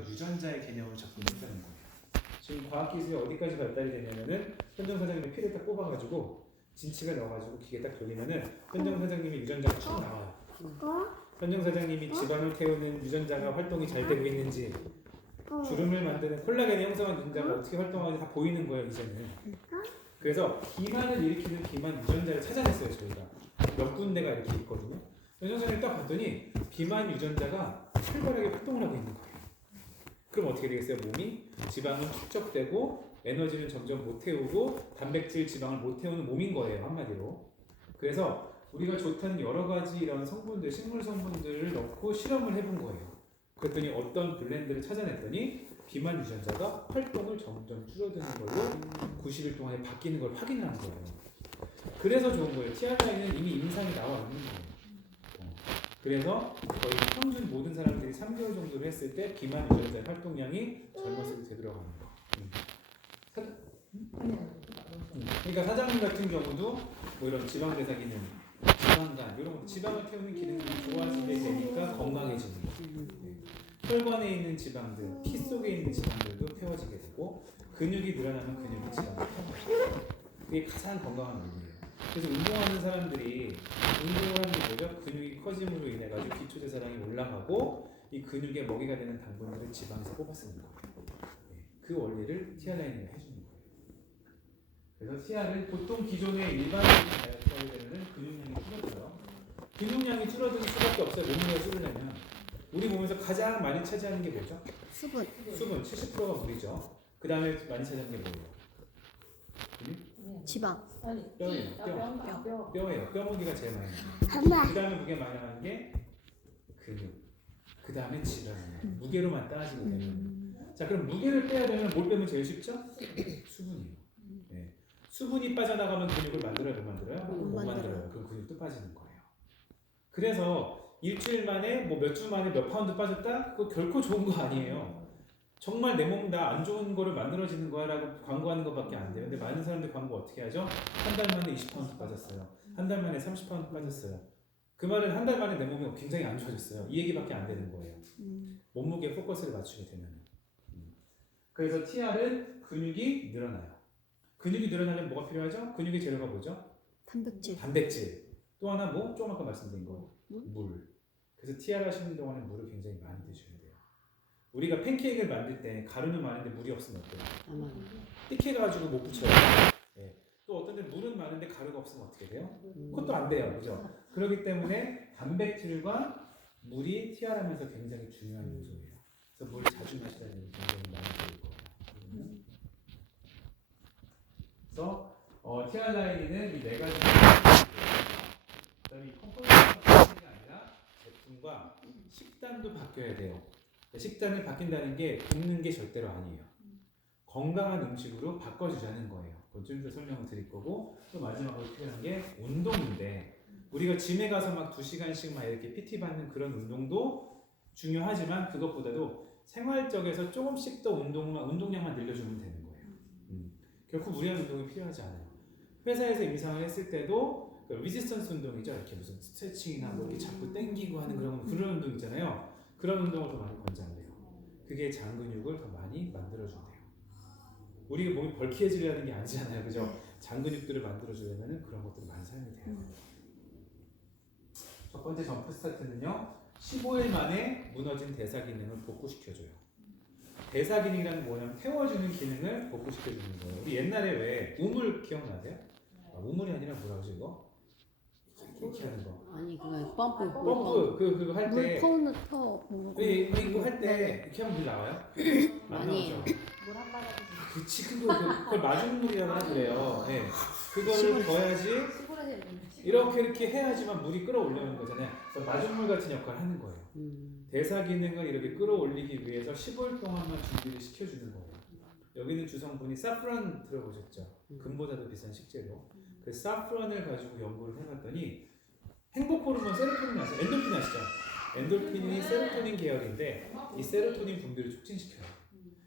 유전자의 개념을 자꾸 못하는 거예요. 지금 과학기술이 어디까지 발달이 되냐면은 현정 사장님의 피를 딱 뽑아가지고 진치가 넣어가지고 기계 딱 돌리면은 현정 사장님의 유전자가 쭉 나와요. 현정 사장님이 지방을 태우는 유전자가 활동이 잘 되고 있는지, 주름을 만드는 콜라겐을 형성한 유전자가 어떻게 활동하는지 다 보이는 거예요 이제는. 그래서 비만을 일으키는 비만 유전자를 찾아냈어요 저희가. 몇 군데가 이렇게 있거든요. 현정 사장님 딱 봤더니 비만 유전자가 활발하게 활동을 하고 있는 거예요. 그럼 어떻게 되겠어요? 몸이 지방은 축적되고 에너지는 점점 못 태우고 단백질, 지방을 못 태우는 몸인 거예요 한마디로. 그래서 우리가 좋다는 여러 가지 이런 성분들, 식물 성분들을 넣고 실험을 해본 거예요. 그랬더니 어떤 블렌드를 찾아냈더니 비만 유전자가 활동을 점점 줄어드는 걸로 90일 동안에 바뀌는 걸 확인한 거예요. 그래서 좋은 거예요. TRI는 이미 임상이 나와 있는 거예요. 그래서 거의 평균 모든 사람들이 3개월 정도를 했을 때 비만 유전자 활동량이 젊었을 때 되돌아가는 거. 그러니까 사장님 같은 경우도 뭐 이런 지방 대사 기능, 지방간 이런 거 지방을 태우는 기능이 좋아지게 되니까 건강해지는 거. 혈관에 있는 지방들, 피 속에 있는 지방들도 태워지게 되고 근육이 늘어나면 근육이 지방을 태워요. 그게 가장 건강한 원리예요. 그래서 운동하는 사람들이 운동을 하는 게 뭐죠? 근육이 커짐으로 인해 가지고 기초대사량이 올라가고 이 근육의 먹이가 되는 당분들을 지방에서 뽑아 쓰는 거예요. 그 원리를 TR라인이 해주는 거예요. 그래서 TR은 보통 기존의 일반적인 다이어트 되면 근육량이 줄어들어요. 근육량이 줄어드는 수밖에 없어요. 몸무게가 줄으려면. 우리 몸에서 가장 많이 차지하는 게 뭐죠? 수분. 수분 70%가 물이죠. 그 다음에 많이 차지하는 게 뭐예요? 지방. 뼈예요. 뼈예요. 뼈 무게가 제일 많이 나요. 그 다음에 무게 많이 나는 게 근육. 그 다음에 지방이에요. 무게로만 따지게 되면. 자, 그럼 무게를 빼야 되면 뭘 빼면 제일 쉽죠? 수분이에요. 네. 수분이 빠져나가면 근육을 만들어요, 못 만들어요? 못 만들어요. 그럼 근육도 빠지는 거예요. 그래서 일주일 만에 뭐 몇 주 만에 몇 파운드 빠졌다? 그거 결코 좋은 거 아니에요. 정말 내 몸 다 안 좋은 거를 만들어지는 거야 라고 광고하는 것밖에 안 돼요. 근데 많은 사람들 광고 어떻게 하죠? 한 달 만에 20파운드 빠졌어요. 한 달 만에 30파운드 빠졌어요. 그 말은 한 달 만에 내 몸이 굉장히 안 좋아졌어요. 이 얘기밖에 안 되는 거예요. 몸무게 포커스를 맞추게 되면. 그래서 TR은 근육이 늘어나요. 근육이 늘어나려면 뭐가 필요하죠? 근육의 재료가 뭐죠? 단백질. 단백질. 또 하나 뭐? 조금 아까 말씀드린 거. 물. 그래서 TR 하시는 동안에 물을 굉장히 많이 드셔야 돼요. 우리가 팬케이크를 만들 때 가루는 많은데 물이 없으면 어때요? 띡해가지고 못 붙여요. 네. 또 어떤 데 물은 많은데 가루가 없으면 어떻게 돼요? 그것도 안 돼요. 그죠? 그렇기 때문에 단백질과 물이 TR하면서 굉장히 중요한 요소예요. 그래서 물 자주 마시라는 얘기 굉장히 많이 들을 거예요. 그래서 TR 라인은 이 네 가지 그다음에 이 컴포넌트가 아니라 제품과 식단도 바뀌어야 돼요. 식단을 바뀐다는 게 굶는 게 절대로 아니에요. 건강한 음식으로 바꿔주자는 거예요. 그건 좀 더 설명을 드릴 거고, 또 마지막으로 필요한 게 운동인데, 우리가 짐에 가서 막 2시간씩 막 이렇게 PT 받는 그런 운동도 중요하지만 그것보다도 생활적에서 조금씩 더 운동량만 늘려주면 되는 거예요. 결코 무리한 운동이 필요하지 않아요. 회사에서 임상을 했을 때도 그 리지스턴스 운동이죠. 이렇게 무슨 스트레칭이나 뭐 이렇게 자꾸 당기고 하는 그런 운동 있잖아요. 그런 운동을 더 많이 권장돼요. 그게 장 근육을 더 많이 만들어준대요. 우리 몸이 벌키해지려는 게 아니잖아요, 그죠? 장 근육들을 만들어주려면 그런 것들이 많이 사용이 돼요. 첫 번째 점프 스타트는요, 15일 만에 무너진 대사 기능을 복구시켜줘요. 대사 기능이라는 게 뭐냐면 태워주는 기능을 복구시켜주는 거예요. 우리 옛날에 왜 우물 기억나세요? 우물이 아니라 뭐라 그러죠 이거? 이렇게 하는 거. 아니 그거 펌프 그거 할 때. 물 퍼. 이거 할 때 이렇게 하면 물 나와요? 안 나오죠. 물 한 바닥. 그치 그걸 마중물이라고 하더래요. 네. 그거를 넣어야지 이렇게 해야지만 물이 끌어올리는 거잖아요. 그래서 마중물 같은 역할을 하는 거예요. 대사 기능을 이렇게 끌어올리기 위해서 15일 동안만 준비를 시켜주는 거예요. 여기는 주성분이 사프란 들어보셨죠? 금보다도 비싼 식재료. 그 사프란을 가지고 연구를 해봤더니 행복 호르몬 세로토닌 아시죠? 엔돌핀 아시죠? 엔돌핀이 세로토닌 계열인데 이 세로토닌 분비를 촉진시켜요.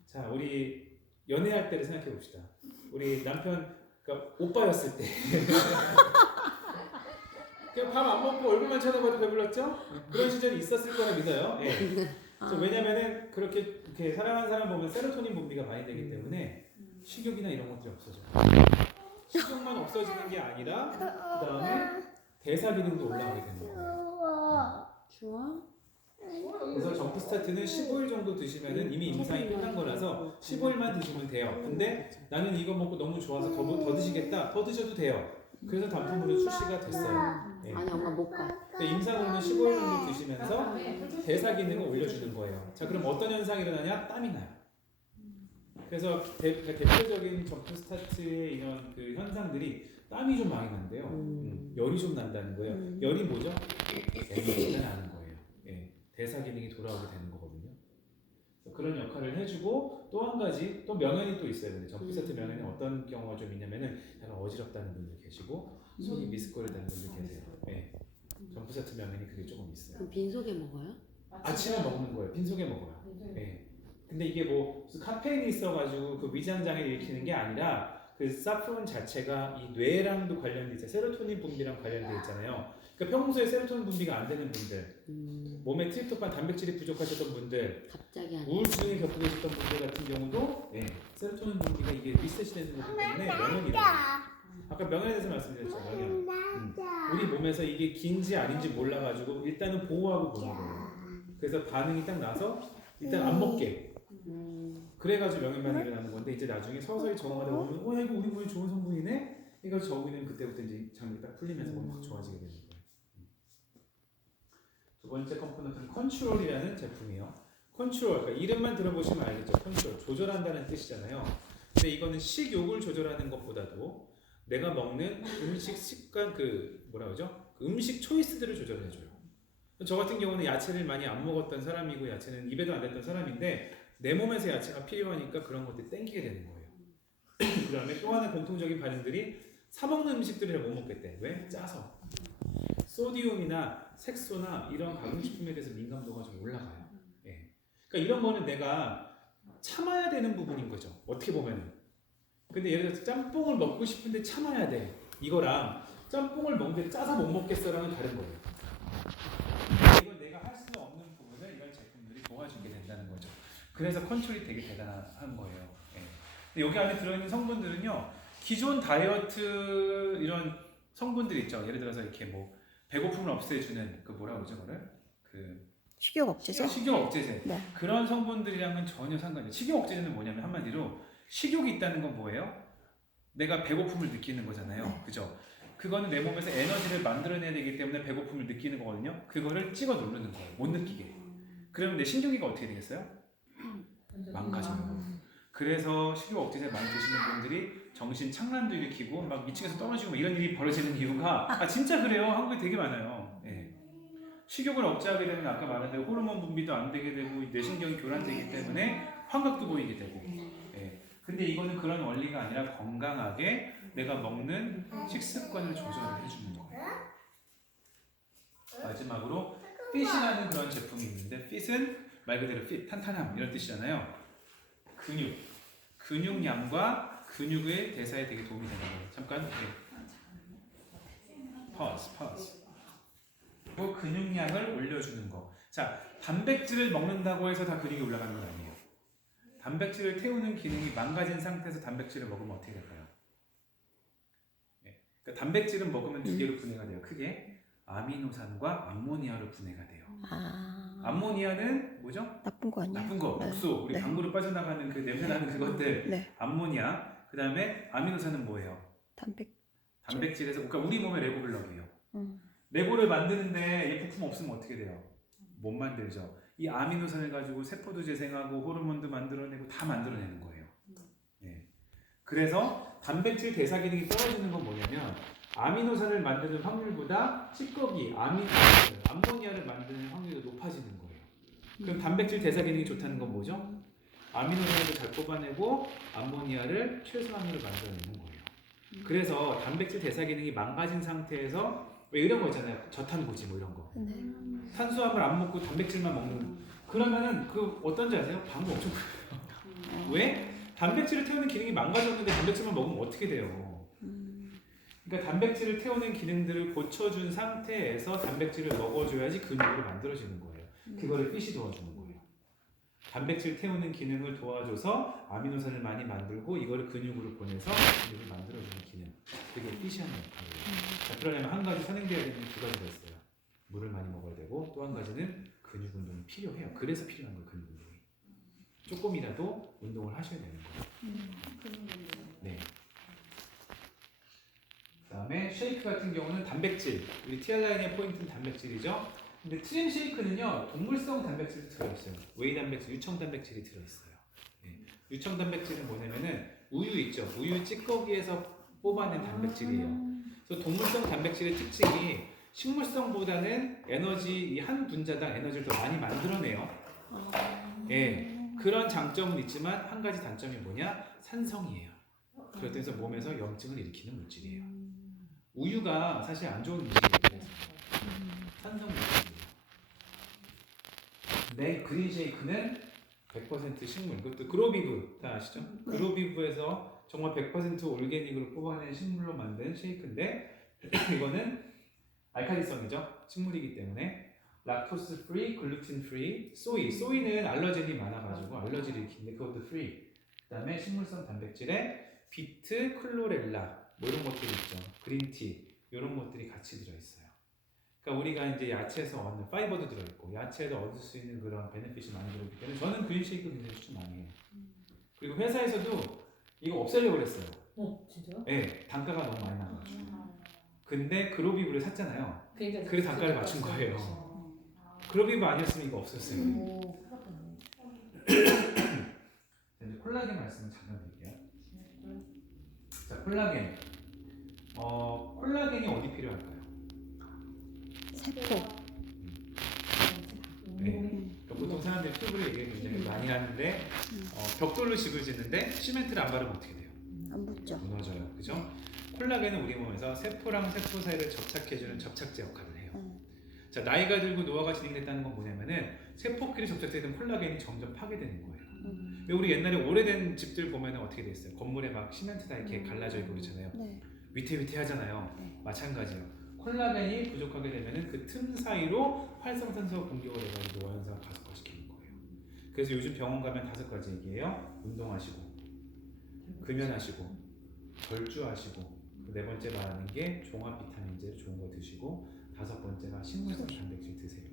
자, 우리 연애할 때를 생각해 봅시다. 우리 남편, 그러니까 오빠였을 때 그냥 밥 안 먹고 얼굴만 쳐다봐도 배불렀죠? 그런 시절이 있었을 거라 믿어요. 예. 그래서 왜냐면은 그렇게 이렇게 사랑하는 사람 보면 세로토닌 분비가 많이 되기 때문에 식욕이나 이런 것들이 없어져. 식욕만 없어지는 게 아니라 그 다음에 대사 기능도 올라가게 되는 거예요. 좋아? 그래서 점프 스타트는 15일 정도 드시면은 이미 임상이 끝난 거라서 15일만 드시면 돼요. 근데 나는 이거 먹고 너무 좋아서 더 드시겠다. 더 드셔도 돼요. 그래서 단품으로 출시가 됐어요. 네. 아니 엄마 못 가. 임상으로는 15일 정도 드시면서 대사 기능을 올려주는 거예요. 자, 그럼 어떤 현상이 일어나냐? 땀이 나요. 그래서 대표적인 점프 스타트의 이런 그 현상들이 땀이 좀 많이 난대요. 열이 좀 난다는 거예요. 열이 뭐죠? 에너지가 나는 거예요. 예, 대사 기능이 돌아오게 되는 거거든요. 그런 역할을 해주고 또 한 가지 또 명현이 또 있어요. 근데 점프 스타트 명현이 어떤 경우가 좀 있냐면은 약간 어지럽다는 분들 계시고 속이 미스코리다는 분들 계세요. 예, 점프 스타트 명현이 그게 조금 있어요. 그럼 빈속에 먹어요? 아침에 먹는 거예요. 빈속에 먹어요. 예. 근데 이게 뭐 무슨 카페인이 있어가지고 그 위장 장애를 일으키는 게 아니라 그 사프론 자체가 이 뇌랑도 관련돼 있어요. 세로토닌 분비랑 관련돼 있잖아요. 그러니까 평소에 세로토닌 분비가 안 되는 분들, 몸에 트립토판 단백질이 부족하셨던 분들, 갑자기 안 우울증에 겪고 계셨던 분들 같은 경우도 예, 세로토닌 분비가 이게 리셋이 되는 거기 때문에 명현이래요. 아까 명현에 대해서 말씀드렸죠. 명현. 우리 몸에서 이게 긴지 아닌지 몰라가지고 일단은 보호하고 보는 거예요. 그래서 반응이 딱 나서 일단 안 먹게. 그래가지고 명현반응이 일어나는 건데 이제 나중에 서서히 적응하다 보면 야 이거 우리 몸에 좋은 성분이네? 이거 적으면 그때부터 이제 장벽이 딱 풀리면서 몸이 확 좋아지게 되는 거예요. 두 번째 컴포넌트는 컨트롤이라는 제품이에요. 컨트롤, 그러니까 이름만 들어보시면 알겠죠. 컨트롤, 조절한다는 뜻이잖아요. 근데 이거는 식욕을 조절하는 것보다도 내가 먹는 음식 습관 그 뭐라 그러죠? 그 음식 초이스들을 조절해줘요. 저 같은 경우는 야채를 많이 안 먹었던 사람이고 야채는 입에도 안 댔던 사람인데 내 몸에서 야채가 필요하니까 그런 것들이 땡기게 되는 거예요. 그 다음에 또 하나 공통적인 반응들이 사 먹는 음식들을 못 먹겠대. 왜? 짜서. 소디움이나 색소나 이런 가공식품에 대해서 민감도가 좀 올라가요. 예. 그러니까 이런 거는 내가 참아야 되는 부분인 거죠. 어떻게 보면은. 근데 예를 들어서 짬뽕을 먹고 싶은데 참아야 돼. 이거랑 짬뽕을 먹는데 짜서 못 먹겠어랑은 다른 거예요. 이건 내가 할 수 없는 부분을 이런 제품들이 도와주게 된다는 거죠. 그래서 컨트롤이 되게 대단한 거예요. 예. 근데 여기 안에 들어있는 성분들은요, 기존 다이어트 이런 성분들 있죠. 예를 들어서 이렇게 뭐 배고픔을 없애주는 그 뭐라 그러죠, 그거를 그 식욕 억제제? 식욕 억제제. 네. 그런 성분들이랑은 전혀 상관이 없어요. 식욕 억제제는 뭐냐면 한마디로 식욕이 있다는 건 뭐예요? 내가 배고픔을 느끼는 거잖아요. 네. 그죠? 그거는 내 몸에서 에너지를 만들어내야 되기 때문에 배고픔을 느끼는 거거든요. 그거를 찍어 누르는 거예요. 못 느끼게. 그러면 내 신경기가 어떻게 되겠어요? 망가져요. 그래서 식욕 억제제 많이 드시는 분들이 정신 착란도 일으키고 막 미치겠어 떨어지고 이런 일이 벌어지는 이유가 진짜 그래요. 한국에 되게 많아요. 예. 식욕을 억제하게 되면 아까 말한 대로 호르몬 분비도 안 되게 되고 뇌신경이 교란되기 때문에 환각도 보이게 되고. 예. 근데 이거는 그런 원리가 아니라 건강하게 내가 먹는 식습관을 조절을 해주는 거예요. 마지막으로 fit이라는 그런 제품이 있는데 fit은 말 그대로 fit, 탄탄함 이런 뜻이잖아요. 근육량과 근육의 대사에 되게 도움이 되는 거예요. 잠깐 pause. 그 근육량을 올려주는 거. 자, 단백질을 먹는다고 해서 다 근육이 올라가는 건 아니에요. 단백질을 태우는 기능이 망가진 상태에서 단백질을 먹으면 어떻게 될까요? 그러니까 단백질은 먹으면 두 개로 분해가 돼요. 크게 아미노산과 암모니아로 분해가 돼요. 암모니아는 뭐죠? 나쁜 거 아니에요? 나쁜 거, 네. 독소, 우리 네. 방구로 빠져나가는 그 냄새나는 그것들. 네. 암모니아. 그 다음에 아미노산은 뭐예요? 단백질에서, 그러니까 우리 몸의 레고블럭이에요. 레고를 만드는데 얘 부품 없으면 어떻게 돼요? 못 만들죠. 이 아미노산을 가지고 세포도 재생하고 호르몬도 만들어내고 다 만들어내는 거예요. 네. 그래서 단백질 대사 기능이 떨어지는 건 뭐냐면 아미노산을 만드는 확률보다 찌꺼기, 암모니아를 만드는 확률이 높아지는 거예요. 그럼 단백질 대사 기능이 좋다는 건 뭐죠? 아미노산을 잘 뽑아내고 암모니아를 최소한으로 만들어내는 거예요. 그래서 단백질 대사 기능이 망가진 상태에서 왜 이런 거 있잖아요. 저탄고지 뭐 이런 거. 네. 탄수화물 안 먹고 단백질만 먹는. 그러면은 그 어떤지 아세요? 방구 엄청 커요. 왜? 단백질을 태우는 기능이 망가졌는데 단백질만 먹으면 어떻게 돼요? 그러니까 단백질을 태우는 기능들을 고쳐준 상태에서 단백질을 먹어줘야지 근육으로 만들어지는 거예요. 그거를 fit이 도와주는 거예요. 단백질 태우는 기능을 도와줘서 아미노산을 많이 만들고 이거를 근육으로 보내서 근육을 만들어주는 기능. 되게 에피시한 역할이에요. 자, 그러려면 한 가지 선행되어야 되는 두 가지가 있어요. 물을 많이 먹어야 되고 또 한 가지는 근육 운동이 필요해요. 그래서 필요한 거예요. 근육 운동이. 조금이라도 운동을 하셔야 되는 거예요. 네. 그다음에 쉐이크 같은 경우는 단백질. 우리 티알라인의 포인트는 단백질이죠. 근데 트림 쉐이크는요 동물성 단백질도 들어있어요. 웨이 단백질, 유청 단백질이 들어있어요. 네. 유청 단백질은 뭐냐면은 우유 있죠. 우유 찌꺼기에서 뽑아낸 단백질이에요. 그래서 동물성 단백질의 특징이 식물성보다는 에너지 이 한 분자당 에너지를 더 많이 만들어내요. 예. 그런 장점은 있지만 한 가지 단점이 뭐냐? 산성이에요. 그래서 몸에서 염증을 일으키는 물질이에요. 우유가 사실 안 좋은 음식이에요. 산성 물질이에요. 근데 그린 쉐이크는 100% 식물. 그것도 그로비브 다 아시죠? 그로비브에서 정말 100% 올게닉으로 뽑아낸 식물로 만든 쉐이크인데 이거는 알칼리성이죠. 식물이기 때문에 락토스 프리, 글루틴 프리, 소이는 알러젠이 많아가지고 알러지를 일으키는데 그것도 프리. 그다음에 식물성 단백질에 비트, 클로렐라 뭐 이런 것들이 있죠. 그린티 이런 것들이 같이 들어있어요. 그러니까 우리가 이제 야채에서 얻는 파이버도 들어있고 야채에도 얻을 수 있는 그런 베네핏이 많이 들어있기 때문에 저는 그린 쉐이크 굉장히 추천 많이 해요. 그리고 회사에서도 이거 없애려고 그랬어요. 진짜요? 네, 단가가 너무 많이 나가지고. 근데 그로비브를 샀잖아요. 그러니까 그래서 단가를 맞춘 거예요. 그로비브 아니었으면 이거 없었어요. 이제 콜라겐 말씀을 잠깐 드릴게요. 자, 콜라겐. 콜라겐이 어디 필요할까요? 세포. 네. 그러니까 보통 사람들이 튜브를 얘기를 굉장히 많이 하는데 벽돌로 집을 짓는데 시멘트를 안 바르면 어떻게 돼요? 안 붙죠. 무너져요. 그죠? 콜라겐은 우리 몸에서 세포랑 세포 사이를 접착해주는 접착제 역할을 해요. 자, 나이가 들고 노화가 진행됐다는 건 뭐냐면은 세포끼리 접착되던 콜라겐이 점점 파괴되는 거예요. 근데 우리 옛날에 오래된 집들 보면은 어떻게 돼 있어요? 건물에 막 시멘트 다 이렇게 갈라져 있고 그렇잖아요. 네. 위태위태하잖아요. 네. 마찬가지예요. 콜라겐이 부족하게 되면은 그 틈 사이로 활성산소 공격을 해가지고 노화 현상을 가속화시키는 거예요. 그래서 요즘 병원 가면 5가지 얘기해요. 운동하시고, 금연하시고, 절주하시고, 네 번째 말하는 게 종합 비타민제 좋은 거 드시고, 5번째가 식물성 단백질 드세요.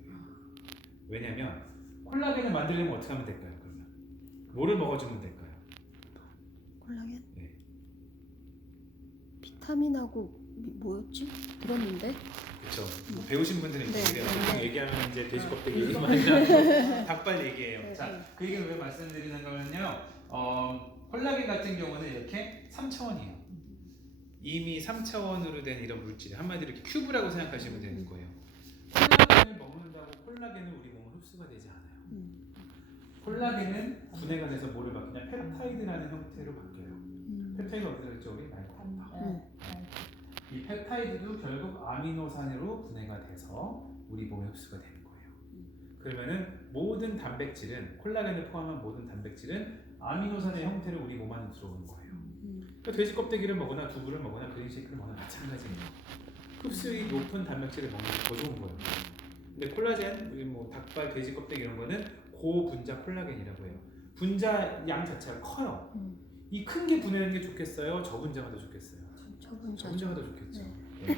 왜냐면 콜라겐을 만들려면 어떻게 하면 될까요? 그러면 뭐를 먹어주면 될까요? 콜라겐? 네. 비타민하고 뭐였지? 들었는데? 그렇죠. 뭐 배우신 분들은 네. 이제 그래요. 얘기하면 이제 돼지 껍데기 얘기 많이 하고 닭발 얘기해요. 네. 자, 그 얘기를 왜 말씀드리는 거는요. 콜라겐 같은 경우는 이렇게 3차원이에요. 이미 3차원으로 된 이런 물질, 한마디로 이렇게 큐브라고 생각하시면 되는 거예요. 콜라겐을 먹는다고 콜라겐은 우리 몸은 흡수가 되지 않아요. 콜라겐은 분해가 돼서 뭐를 바뀌냐? 펩타이드라는 형태로 바뀌어요. 펩타이드 어디서 그랬죠? 우리 이 펩타이드도 결국 아미노산으로 분해가 돼서 우리 몸에 흡수가 되는 거예요. 그러면은 모든 단백질은 콜라겐을 포함한 모든 단백질은 아미노산의 형태로 우리 몸 안에 들어오는 거예요. 그러니까 돼지 껍데기를 먹거나 두부를 먹거나 그린 쉐이크를 먹거나 마찬가지예요. 흡수율이 높은 단백질을 먹는 게 더 좋은 거예요. 근데 콜라겐, 우리 뭐 닭발, 돼지 껍데기 이런 거는 고분자 콜라겐이라고 해요. 분자 양 자체가 커요. 이 큰 게 분해하는 게 좋겠어요? 저분자가 더 좋겠어요? 저분자가 더 좋겠죠. 네.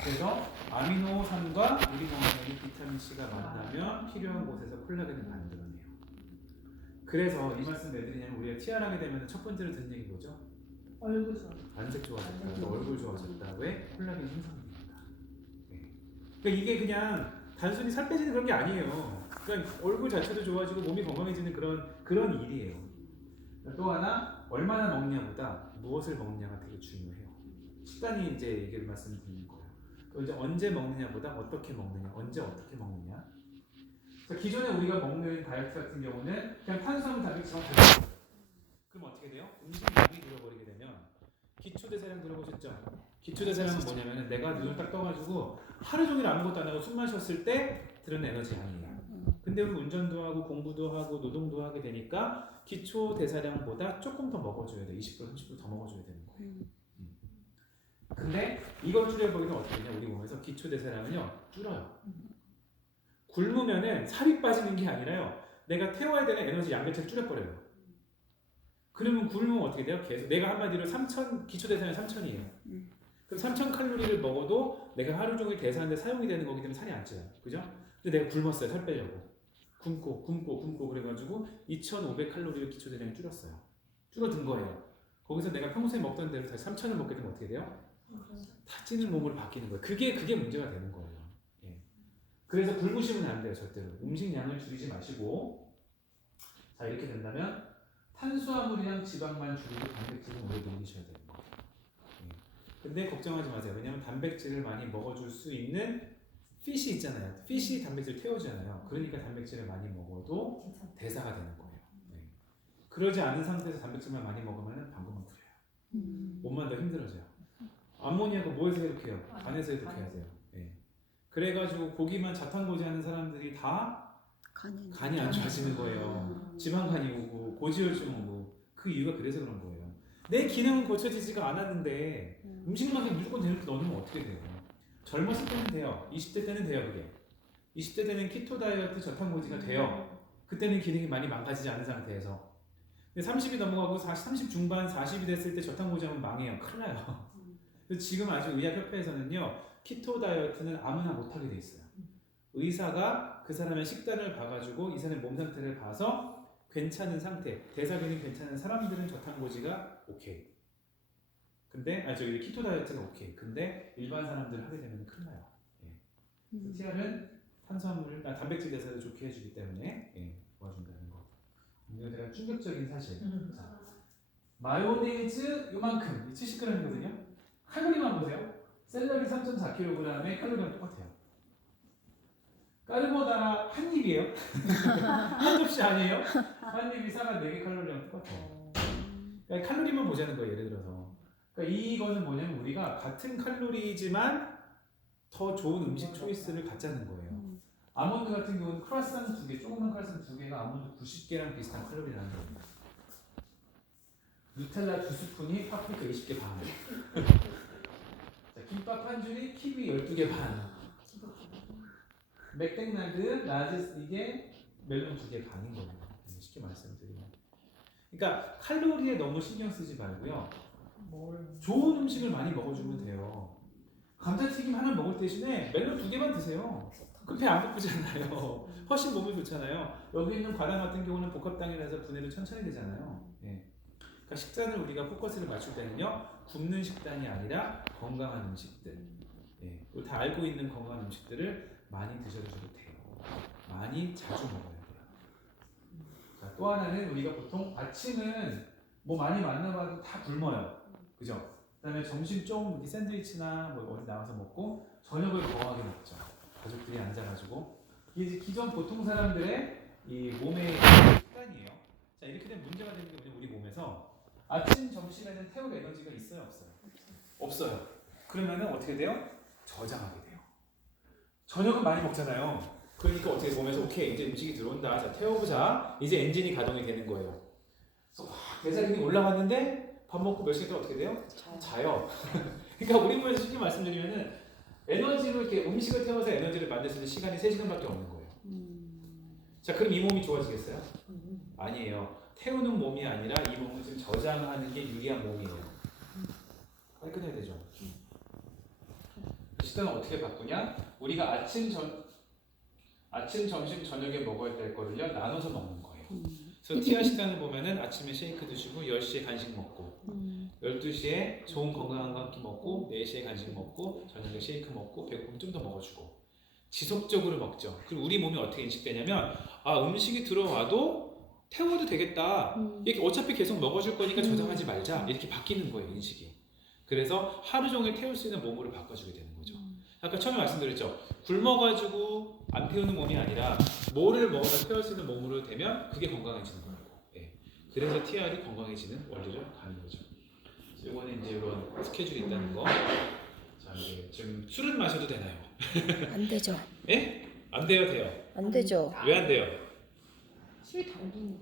그래서 아미노산과 우리 몸에 있는 비타민 C가 만나면 필요한 곳에서 콜라겐을 만들어내요. 그래서 이 말씀 왜 드리냐면 우리가 티알하게 되면 첫 번째로 듣는 얘기 뭐죠? 얼굴 좋아. 안색 좋아졌다, 얼굴 좋아졌다. 왜? 콜라겐 형성됩니다. 네. 그러니까 이게 그냥 단순히 살 빼지는 그런 게 아니에요. 그러니까 얼굴 자체도 좋아지고 몸이 건강해지는 그런 일이에요. 또 하나 얼마나 먹냐보다 무엇을 먹냐가 되게 중요해요. 식단이 이제 얘기를 말씀드리는 거예요. 이제 언제 먹느냐보다 어떻게 먹느냐, 언제 어떻게 먹느냐. 그래서 기존에 우리가 먹는 다이어트 같은 경우는 그냥 탄수화물, 단백질만 먹어요. 그럼 어떻게 돼요? 음식량이 늘어버리게 되면 기초대사량 들어보셨죠? 기초대사량은 뭐냐면 내가 눈을 딱 떠가지고 하루 종일 아무것도 안 하고 숨만 쉬었을 때 들은 에너지 양이에요. 근데 우리 운전도 하고 공부도 하고 노동도 하게 되니까 기초대사량보다 조금 더 먹어줘야 돼. 20% 30% 더 먹어줘야 되는 거예요. 근데 이걸 줄여보게 되면 어떻게 되냐? 우리 몸에서 기초대사량은요 줄어요. 굶으면은 살이 빠지는 게 아니라요 내가 태워야 되는 에너지 양배차를 줄여버려요. 그러면 굶으면 어떻게 돼요? 계속 내가 한마디로 3,000 기초 대사량이 3,000이에요. 그럼 3,000 칼로리를 먹어도 내가 하루 종일 대사하는데 사용이 되는 거기 때문에 살이 안 쪄요. 그죠? 근데 내가 굶었어요. 살 빼려고. 굶고 그래가지고 2,500 칼로리를 기초 대사량이 줄었어요. 줄어든 거예요. 거기서 내가 평소에 먹던 대로 다시 3,000을 먹게 되면 어떻게 돼요? 다 찌는 몸으로 바뀌는 거예요. 그게 문제가 되는 거예요. 예. 그래서 굶으시면 안 돼요. 절대로. 음식량을 줄이지 마시고 자 이렇게 된다면 탄수화물이랑 지방만 줄이고 단백질은 오래 늘리셔야 되는 거예요. 예. 근데 걱정하지 마세요. 왜냐하면 단백질을 많이 먹어줄 수 있는 피시 있잖아요. 피시 단백질 태워주잖아요. 그러니까 단백질을 많이 먹어도 대사가 되는 거예요. 예. 그러지 않은 상태에서 단백질만 많이 먹으면 방금은 풀려요. 몸만 더 힘들어져요. 암모니아가 뭐에서 해독해요? 간에서 해독해야 돼요. 예. 그래가지고 고기만 자탄고지하는 사람들이 다 간이 안 좋아지는 거예요. 지방간이 오고 고지혈증 오고 그 이유가 그래서 그런 거예요. 내 기능은 고쳐지지가 않았는데 음식만 무조건 대놓고 넣으면 어떻게 돼요? 젊었을 때는 돼요. 20대 때는 돼요. 그게 20대 때는 키토 다이어트 저탄고지가 돼요. 그때는 기능이 많이 망가지지 않은 상태에서. 근데 30이 넘어가고 30 중반 40이 됐을 때 저탄고지 하면 망해요. 큰일 나요. 그래서 지금 아직 의학협회에서는요 키토 다이어트는 아무나 못하게 돼 있어요. 의사가 그 사람의 식단을 봐가지고 이 사람의 몸 상태를 봐서 괜찮은 상태, 대사균이 괜찮은 사람들은 저탄고지가 오케이. 근데 저기 키토 다이어트가 오케이. 근데 일반 사람들 하게 되면 큰일 나요. 예. TR은 탄수화물, 단백질 대사를 좋게 해주기 때문에 도와준다는 거. 이거 제가 충격적인 사실. 자, 마요네즈 요만큼 70g이거든요. 칼로리만 보세요. 샐러리 3.4kg에 칼로리랑 똑같아요. 까르보나라 한 입이에요. 한 접시 아니에요? 한 입이 쌀 4개 칼로리랑 똑같아요. 그러니까 칼로리만 보자는 거예요. 예를 들어서. 그러니까 이거는 뭐냐면 우리가 같은 칼로리지만 더 좋은 음식 초이스를 갖자는 거예요. 아몬드 같은 경우는 크로아상 2개, 조그만 크로아상 2개가 아몬드 90개랑 비슷한 칼로리라는 겁니다. 누텔라 2스푼이 파프리카 20개 반. 자, 김밥 한 줄이 키위 12개 반. 맥땡나드 라지 이게 멜론 2개 반인 거예요. 쉽게 말씀드리면. 그러니까 칼로리에 너무 신경 쓰지 말고요. 좋은 음식을 많이 먹어주면 돼요. 감자튀김 하나 먹을 대신에 멜론 2개만 드세요. 그럼 배 안 고프잖아요. 훨씬 몸이 좋잖아요. 여기 있는 과당 같은 경우는 복합당이라서 분해도 천천히 되잖아요. 예. 그러니까 식단을 우리가 포커스를 맞출 때는요, 굶는 식단이 아니라 건강한 음식들. 예. 다 알고 있는 건강한 음식들을 많이 드셔주셔도 돼요. 많이 자주 먹어야 돼요. 자, 또 하나는 우리가 보통 아침은 뭐 많이 만나봐도 다 굶어요. 그죠? 그 다음에 점심 좀 샌드위치나 뭐 어디 나와서 먹고 저녁을 거하게 먹죠. 가족들이 앉아가지고. 이게 기존 보통 사람들의 이 몸의 습관이에요. 자, 이렇게 되면 문제가 되는 게 우리 몸에서 아침, 점심에는 태울 에너지가 있어요? 없어요? 없어요. 그러면은 어떻게 돼요? 저장하게 돼요. 저녁은 많이 먹잖아요. 그러니까 어떻게 몸에서 오케이 이제 음식이 들어온다. 자, 태워보자. 이제 엔진이 가동이 되는 거예요. 그래서 대사량이 올라갔는데 밥 먹고 몇 시간 동안 어떻게 돼요? 자요. 그러니까 우리 몸에서 쉽게 말씀드리면은 에너지로 이렇게 음식을 태워서 에너지를 만들 수 있는 시간이 3시간밖에 없는 거예요. 자, 그럼 이 몸이 좋아지겠어요? 아니에요. 태우는 몸이 아니라 이 몸을 지금 저장하는 게 유리한 몸이에요. 빨리 끝내야 되죠. 식단은 어떻게 바꾸냐? 우리가 아침, 점심, 저녁에 먹어야 될 거를요 나눠서 먹는 거예요. 그래서 티아 식단을 보면은 아침에 쉐이크 드시고 10시에 간식 먹고 12시에 좋은 건강한 거 함께 먹고 4시에 간식 먹고 저녁에 쉐이크 먹고 배고프면 좀 더 먹어주고 지속적으로 먹죠. 그리고 우리 몸이 어떻게 인식되냐면 음식이 들어와도 태워도 되겠다. 이렇게 어차피 계속 먹어줄 거니까 저장하지 말자. 이렇게 바뀌는 거예요, 인식이. 그래서 하루 종일 태울 수 있는 몸으로 바꿔주게 되는 거죠. 아까 처음에 말씀드렸죠. 굶어가지고 안 태우는 몸이 아니라 뭐를 먹어서 태울 수 있는 몸으로 되면 그게 건강해지는 거예요. 예. 그래서 TR이 건강해지는 원리를 가는 거죠. 이거는 이제 이런 스케줄이 있다는 거. 자, 이제 지금 술은 마셔도 되나요? 안 되죠. 예? 안 돼요, 돼요. 안 되죠. 왜 안 돼요? 술 당분.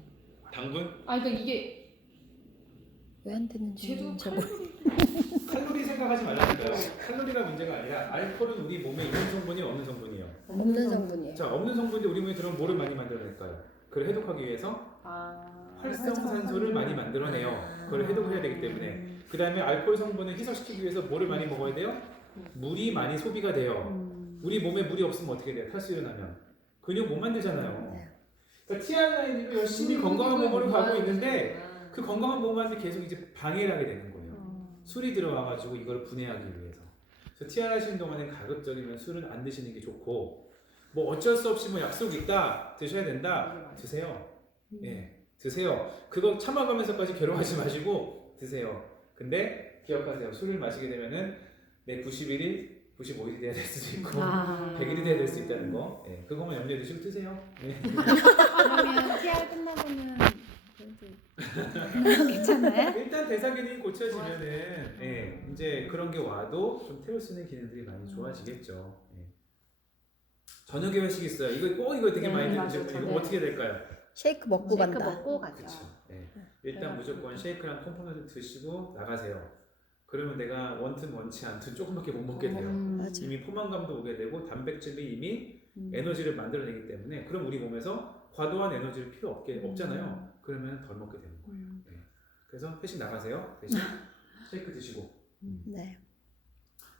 당분? 그러니까 이게 왜 안 되는지 쟤도 잘 칼로리 생각하지 말라니까요. 칼로리가 문제가 아니라 알코올은 우리 몸에 있는 성분이 없는 성분이에요. 없는 성분이에요. 자, 없는 성분인데 우리 몸에 들어오면 뭐를 많이 만들어낼까요? 그걸 해독하기 위해서 아. 활성산소를 많이 만들어내요. 그걸 해독해야 되기 때문에. 그 다음에 알코올 성분을 희석시키기 위해서 뭐를 많이 먹어야 돼요? 물이 많이 소비가 돼요. 우리 몸에 물이 없으면 어떻게 돼요? 탈수 일어나면 근육 못 만들잖아요. 네. 그러니까 TR9도 열심히 건강한 몸으로 가고 있는데 그 건강한 몸한테 계속 이제 방해를 하게 되는 거예요. 술이 들어와가지고 이걸 분해하기 위해서. 그래서 TR 하시는 동안에 가급적이면 술은 안 드시는 게 좋고, 뭐 어쩔 수 없이 뭐 약속 있다 드셔야 된다 드세요. 예, 드세요. 그거 참아가면서까지 괴로워하지 마시고 드세요. 근데 기억하세요. 술을 마시게 되면은 내 91일, 95일이 돼야 될 수도 있고 100일이 돼야 될 수 있다는 거. 예, 그거만 염두에 두시고 드세요. 예. 그러면 TR 끝나고는 그래도 괜찮아요? 일단 대사 기능이 고쳐지면은 예, 이제 그런 게 와도 좀 태울 수 있는 기능들이 많이 좋아지겠죠. 예. 저녁에 회식 있어요. 이거 되게 많이 네, 드는데 맞아요. 이거 네. 어떻게 될까요? 쉐이크 먹고 쉐이크 간다. 먹고 가죠. 그렇죠. 예. 일단 무조건 쉐이크랑 콤포너를 드시고 나가세요. 그러면 내가 원튼 원치 않든 조금밖에 못 먹게 돼요. 맞아. 이미 포만감도 오게 되고 단백질이 이미 에너지를 만들어내기 때문에 그럼 우리 몸에서 과도한 에너지를 필요 없잖아요. 그러면 덜 먹게 되는 거예요. 네. 그래서 회식 나가세요. 대신 쉐이크 드시고. 네.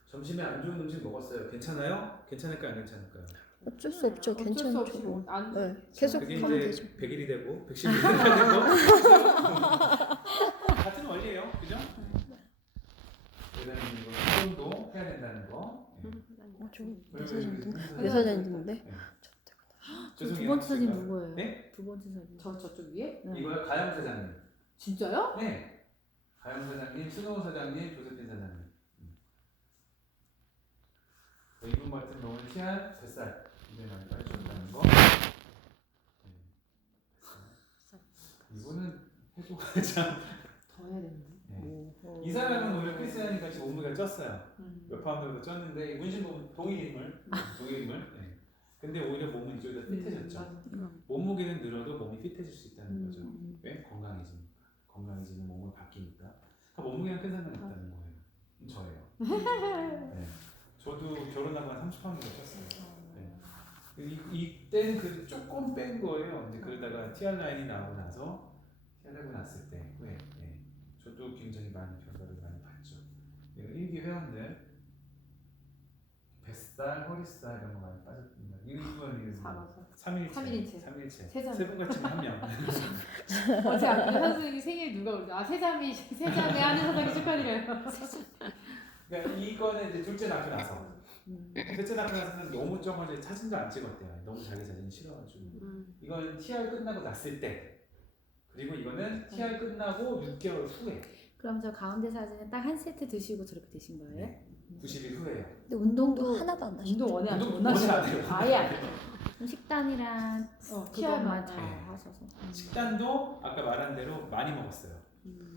점심에 안 좋은 음식 먹었어요. 괜찮아요? 괜찮을까요? 안 괜찮을까요? 어쩔 수 없죠. 어쩔 수 없이 괜찮죠. 뭐 안. 네. 계속 그게 하면 이제 되죠. 100일이 되고 110일이 되는 거 같은 원리예요. 그죠? 그다음에 이거 운동도 해야 된다는 거. 네. 내 사진인데. 네. 두 죄송해요. 번째 사진 제가- 누구예요? 네? 두 번째 사진. 저쪽 위에? 네. 이거요 가영 사장님. 진짜요? 네. 가영 사장님, 신호 사장님, 조세핀 사장님. 이분 같은 경우는 치안 뱃살 굉장히 많이 빠지셨다는 거. 네. 이분은 해소가 참. 더 해야 되는데. 네. 이 사람은 오히려 크리스티안이 같이 몸무게가 쪘어요. 몇 파운드 정도 쪘는데 문신 보면 동일 인물. 네. 근데 오히려 몸은 이쪽이 더 핏해졌죠. 몸무게는 늘어도 몸이 핏해질 수 있다는 거죠. 왜? 건강해지니까. 건강해지는 몸으로 바뀌니까. 그러니까 몸무게랑 큰 상관이 없다는 거예요. 저예요. 네. 저도 결혼하고 한 30파운드 쪘어요. 네. 이때는 그 조금 뺀 거예요. 이제 그러다가 TR 라인이 나오고 나서 TR하고 났을 때 후에 네. 저도 굉장히 많은 변화를 많이 봤죠. 일기 회원들 뱃살, 허리살 이런 거 많이 빠졌습니다. 이건 살아서. 3일체. 세분 같이 한 명. 어제 아까 선생님 생일 누가 그러죠? 세자매 하는 사장님 축하드려요. 그러니까 이거는 이제 둘째 낳고 나서. 셋째 낳고 나서는 너무 쪄가지고 사진도 안 찍었대요. 너무 자기 사진 싫어가지고. 이건 TR 끝나고 났을 때. 그리고 이거는 TR 끝나고 6개월 후에. 그럼 저 가운데 사진은 딱 한 세트 드시고 저렇게 드신 거예요? 네. 90일 후에요. 근데 운동도 하나도 안 하시죠. 운동 원해 안 운동 못 하시고 원해 안 해요. 아예 안 해요. 그럼 식단이랑 그것만 TR만 잘 네. 하셔서. 식단도 아까 말한 대로 많이 먹었어요.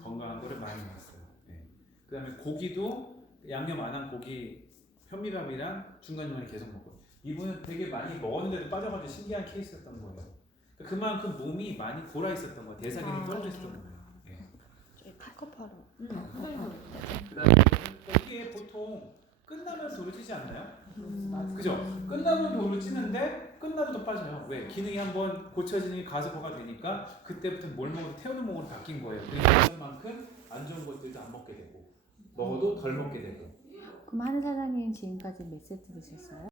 건강한 거를 많이 먹었어요. 네. 그다음에 고기도 양념 안 한 고기 현미밥이랑 중간중간에 계속 먹고. 이분은 되게 많이 먹었는데도 빠져가지고 신기한 케이스였던 거예요. 그만큼 몸이 많이 돌아 있었던 거예요. 대사 기능이 떨어져 있었던 거예요. 네. 팔컵하러. 그다음에 이게 보통 끝나면 돌을 찌지 않나요? 그죠? 끝나면 돌을 찌는데 끝나도 더 빠져요. 왜? 기능이 한번 고쳐지니 가속화가 되니까 그때부터 뭘 먹어도 태우는 몸으로 바뀐 거예요. 그러니까 그만큼 안 좋은 것들도 안 먹게 되고 먹어도 덜 먹게 되고. 그럼 하는 사장님 지금까지 몇 세트 드셨어요?